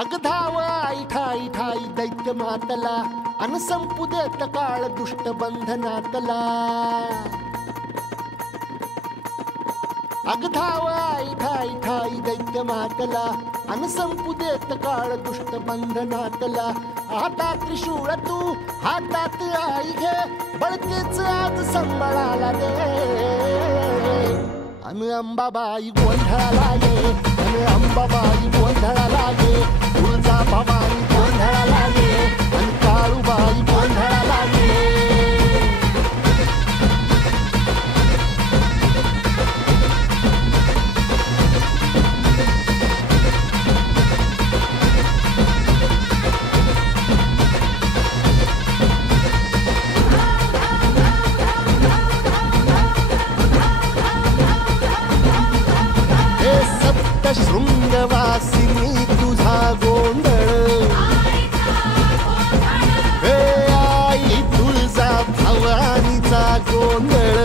अग धाव आई ठाई ठाई दैत्य मातला अन संपू देत काळ दुष्ट बंधनातला अग धाव आई ठाई ठाई दैत्य मातला अन संपू देत काळ दुष्ट बंधनातला हातात त्रिशूळ तू हातात आई घे बळकेच आज संबळाला दे अन अंबाबाई गोंधळाला ये अन अंबाबाई गोंधळाला ये तुळजा भवानी गोंधळाला ये अन काळूबाई गोंधळाला ये शृंगवासिनी तुझा गोंधळ हे आई तुळजा भवानीचा गोंधळ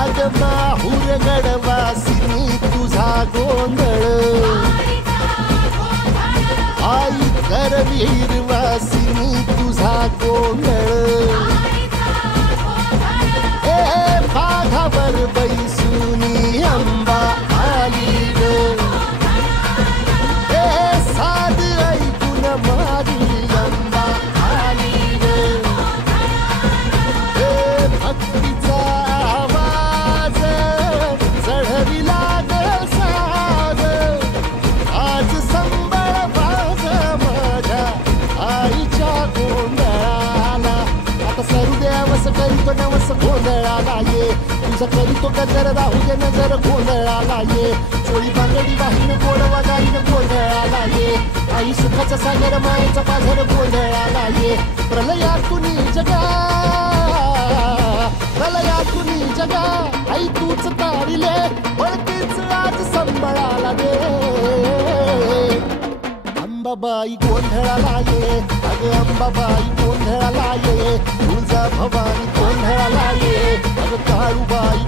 अग माहूर गडवासिनी तुझा गोंधळ आई करवीर वासिनी तुझा गोंधळ हे बाघावर बैसुनी अंबा आली ग हे साध ऐकून मारी अंबा आली ग हे भक्तीचा आवाज चढविला ग साज आज संबळ वाज माझ्या आईच्या गोंधळाला आता सरू देवस करीतो नवस गोंधळाला ये तुझं करीतो गजर राहू दे नजर गोंधळाला ये चोळी बांगडी वाहीन गोडवा गाईन गोंधळाला ये आई सुखाचा सागर मायेचा पाझर गोंधळाला ये प्रलयातुनी जगा आई तूच तारिले बळकीच आज संबळाला दे अंबाबाई गोंधळाला ये अग अंबाबाई गोंधळाला ये तुळजा भवानी गोंधळाला ये अग काळूबाई